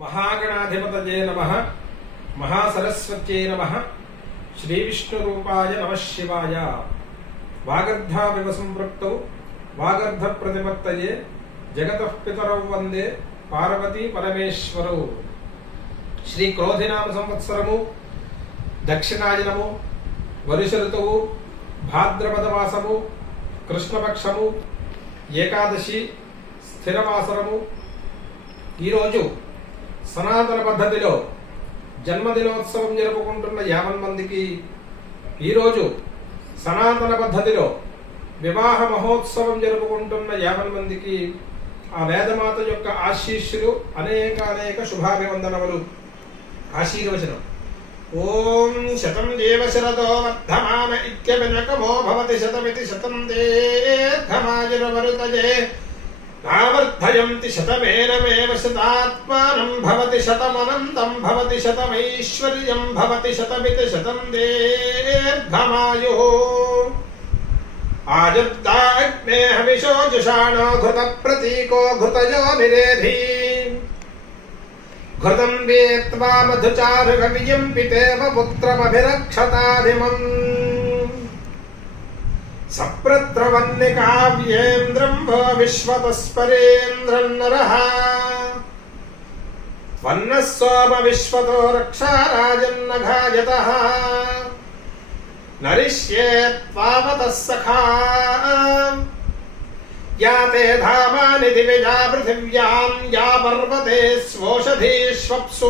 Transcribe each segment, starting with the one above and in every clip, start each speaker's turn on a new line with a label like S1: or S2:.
S1: మహాగణాధిపతయే నమ మహాసరస్వత్యై నమ శ్రీవిష్ణురూపాయ నమ శివాయ వాగర్ధావివ సంపృక్తౌ వాగర్ధ ప్రతిపత్తయే జగతః పితరౌ వందే పార్వతీ పరమేశ్వరౌ శ్రీ క్రోధినామ సంవత్సరము దక్షిణాయనము వరుష ఋతువు భాద్రపద మాసము కృష్ణపక్షము ఏకాదశి స్థిరవాసరము ఈరోజు సనాతన పద్ధతిలో జన్మదినోత్సవం జరుపుకుంటున్న యావన్ మందికి ఈరోజు సనాతన పద్ధతిలో వివాహ మహోత్సవం జరుపుకుంటున్న యావన్ మందికి ఆ వేదమాత యొక్క ఆశీస్సులు అనేక అనేక శుభాభివందనములు. ఆశీర్వచనం. ఓం శతం దేవ శరదో వర్ధమాన ఇత్యమినకమో భవతి శతమితి శతం దీర్ఘమాయురవరుతజే नावर्धयन्ति शतमेनमेव शतात्मानम् भवति शतमनन्तम् भवति शतमैश्वर्यम् भवति शतमिति शतम् दीर्घमायुः। आजुप्ताग्ने हविषो जुषाणो घृतप्रतीको घृतयो निरेधि घृतम् वेत्त्वा मधुचारुकविजम् पितेव पुत्रमभिरक्षताधिमम् सप्रत्रवन्निकाव्येन्द्रं वो विश्वतस्परेन्द्रं नरः त्वन्नः सोम विश्वतो रक्षा राजन्नघायतः नरिष्ये त्वावतः सखा। या ते धामानि दिविजा पृथिव्यां, या पर्वते स्वोषधीष्वप्सु।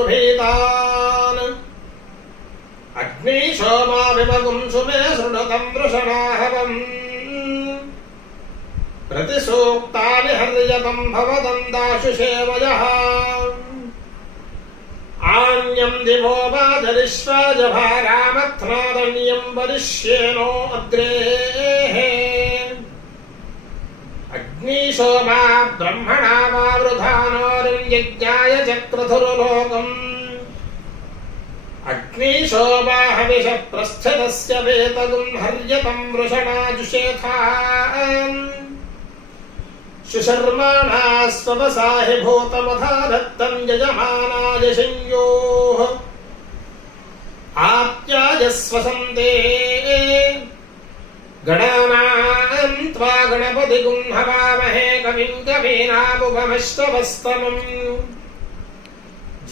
S1: गौरभिजस्तेरवत्यारग्निशोमावमुञ्चतम् गृभीतान् अग्निशोमाविमगुं सुमे शृणुतम् वृषणाहवम्। प्रतिसूक्तानि हर्यतम् भवदम् आन्यम् दिवो वाजरिष्वाजभारामथ्नादन्यम् वरिष्येनो अग्रेः। अग्निशोमा ब्रह्मणा वावृधानोरिम् यज्ञाय चक्रधुरुलोकम्। अग्निशोमा हविष प्रस्थितस्य वेतगुम् हर्यतम् वृषणाजुषेथा। सुशर्माणा स्ववसाहि यजमानाय संयोः आप्यायस्वसन्ते गणानाम् त्वा गणपतिगुं हवामहे कविम् कवीनामुपमश्वस्तमम्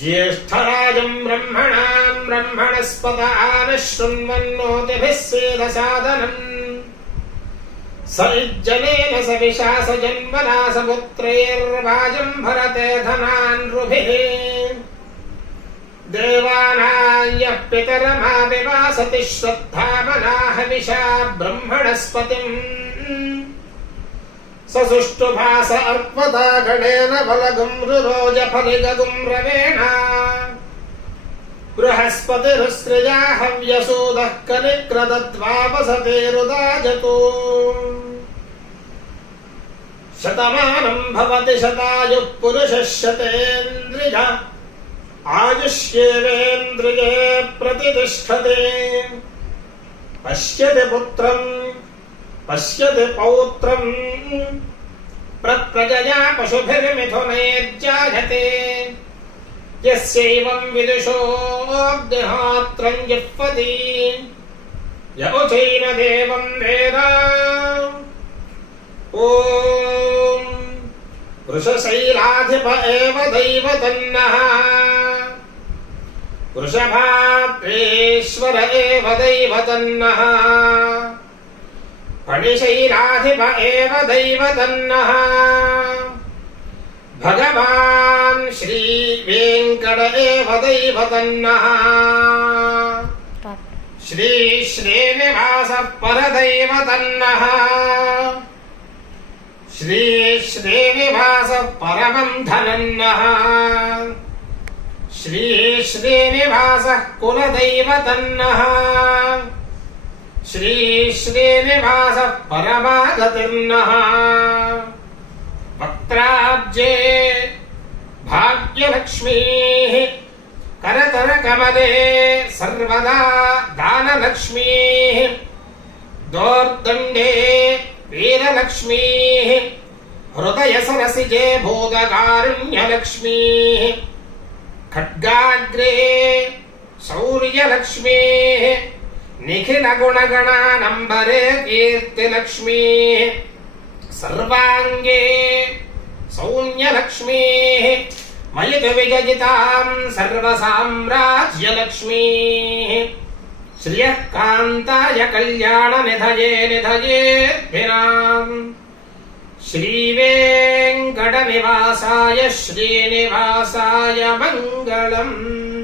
S1: ज्येष्ठराजम् ब्रह्मणाम् ब्रह्मणस्पत आनः शृण्वन्नोतिभिः सेदसादनम् स इज्जनेन स विशास जन्मना स पुत्रैर्वाजम् भरते धनान्रुभिः देवानां यः पितरमाविवासति श्रद्धामनाहविषा ब्रह्मणस्पतिम् स सुष्ठुभास अर्पदा गणेन बलगुम् रुरोजफलिगगुम् रवेण। बृहस्पतिरुसृजा हव्यसूदः कलिक्रदद्वापसतेरुदाजतु शतमानम् भवति शतायुः पुरुषः शतेन्द्रिय आयुष्येवेन्द्रिये प्रतितिष्ठते पश्यति पुत्रम् पश्यति पौत्रम् प्रप्रजया पशुभिर्मिथुनैर्जायते यस्यैवम् विदुषोऽग्निहोत्रम् जिह्वति। य उचैन देवम् वेद। ॐ वृषशैलाधिप एव वृषभात्रेश्वर एव फणिशैलाधिप एव दैवतन्नः भगवान् श्रीवेङ्कट एव दैवतन्नः श्रीश्रीनिवासः परदैवतन्नः श्रीश्रीनिवासः परबन्धनन्नः श्रीश्रीनिवासः कुलदैवतन्नः श्रीश्रीनिवासः परमागतिर्नः वक्त्राब्जे भाग्यलक्ष्मीः करतरकमले सर्वदा दानलक्ष्मीः दोर्दण्डे वीरलक्ष्मीः हृदयसरसिजे भूतकारुण्यलक्ष्मीः खड्गाग्रे शौर्यलक्ष्मीः निखिलगुणगणानम्बरे कीर्तिलक्ष्मीः। सर्वाङ्गे सौम्यलक्ष्मीः मयि तु विजयिताम् सर्वसाम्राज्यलक्ष्मीः। श्रियः कान्ताय कल्याणनिधये निधयेऽर्थिनाम् श्रीवेङ्कटनिवासाय श्रीनिवासाय मङ्गलम्।